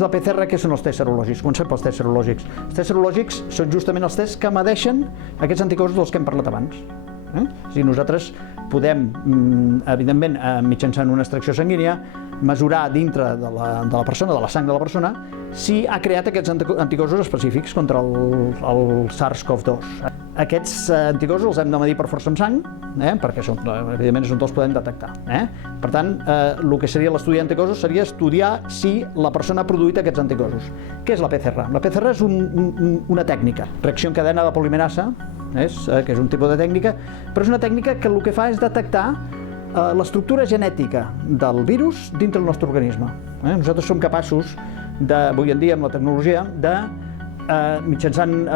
és la PCR? Què són els tests serològics? Comencem pels tests serològics. Els tests serològics són justament els tests que medeixen aquests anticossos dels que hem parlat abans. És a dir, nosaltres podem, evidentment, mitjançant una extracció sanguínia, mesurar dintre de la persona, de la sang de la persona, si ha creat aquests anticossos específics contra el SARS-CoV-2. Aquests anticossos els hem de medir per força amb sang, perquè evidentment és on els podem detectar. Per tant, el que seria l'estudi d'anticossos seria estudiar si la persona ha produït aquests anticossos. Què és la PCR? La PCR és una tècnica, reacció en cadena de polimerasa, que és un tipus de tècnica, però és una tècnica que el que fa és detectar l'estructura genètica del virus dintre del nostre organisme. Nosaltres som capaços, avui en dia amb la tecnologia, de mitjançant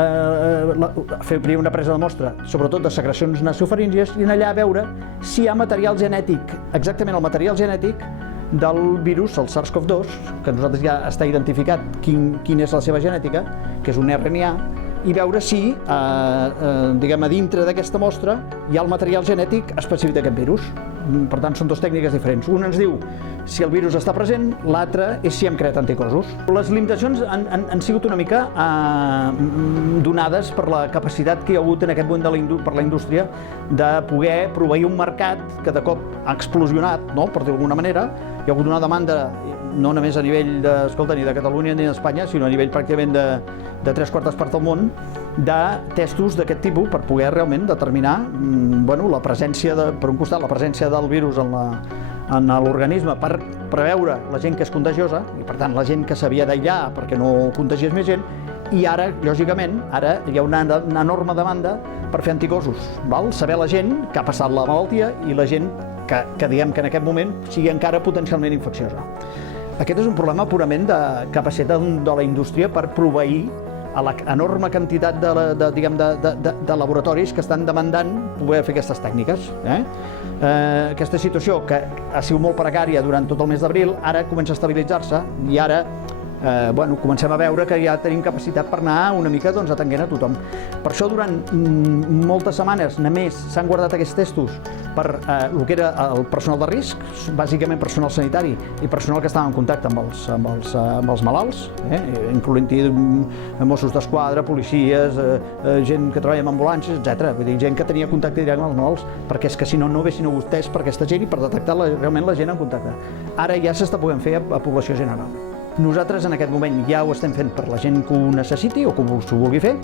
fer primer una presa de mostra, sobretot de secrecions nasofaríngies, i allà veure si hi ha material genètic, exactament el material genètic del virus, el SARS-CoV-2, que nosaltres ja està identificat quina és la seva genètica, que és un RNA, i veure si, diguem, a dintre d'aquesta mostra hi ha el material genètic específic d'aquest virus. Per tant, són dues tècniques diferents. Una ens diu si el virus està present, l'altra és si hem creat anticossos. Les limitacions han sigut una mica donades per la capacitat que hi ha hagut en aquest moment per la indústria de poder proveir un mercat que de cop ha explosionat, per dir-ho d'alguna manera. Hi ha hagut una demanda no només a nivell ni de Catalunya ni d'Espanya, sinó a nivell pràcticament de 3/4 parts del món, de testos d'aquest tipus per poder realment determinar la presència, per un costat, la presència del virus en l'organisme per preveure la gent que és contagiosa i, per tant, la gent que s'havia d'aïllar perquè no contagiés més gent, i ara, lògicament, hi ha una enorme demanda per fer anticossos, saber la gent que ha passat la malaltia i la gent que diguem que en aquest moment sigui encara potencialment infecciosa. Aquest és un problema purament de capacitat de la indústria per proveir a l'enorme quantitat de laboratoris que estan demandant poder fer aquestes tècniques. Aquesta situació, que ha sigut molt precària durant tot el mes d'abril, ara comença a estabilitzar-se i ara comencem a veure que ja tenim capacitat per anar una mica atenguent a tothom. Per això, durant moltes setmanes, només s'han guardat aquests testos per el que era el personal de risc, bàsicament personal sanitari i personal que estava en contacte amb els malalts, incloent-hi Mossos d'Esquadra, policies, gent que treballa en ambulàncies, etc. Vull dir, gent que tenia contacte directe amb els malalts, perquè és que si no, no haguessin hagut test per aquesta gent i per detectar realment la gent en contacte. Ara ja s'està podent fer a població general. Nosaltres en aquest moment ja ho estem fent per la gent que ho necessiti o que s'ho vulgui fer,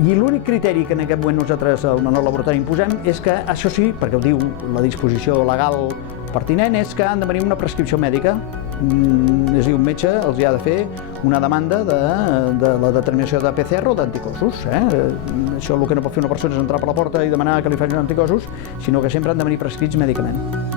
i l'únic criteri que en aquest moment nosaltres en el laboratori imposem és que, això sí, perquè ho diu la disposició legal pertinent, és que han de venir una prescripció mèdica. És a dir, un metge els ha de fer una demanda de la determinació de PCR o d'anticossos. Això el que no pot fer una persona és entrar per la porta i demanar que li facin anticossos, sinó que sempre han de venir prescrits mèdicament.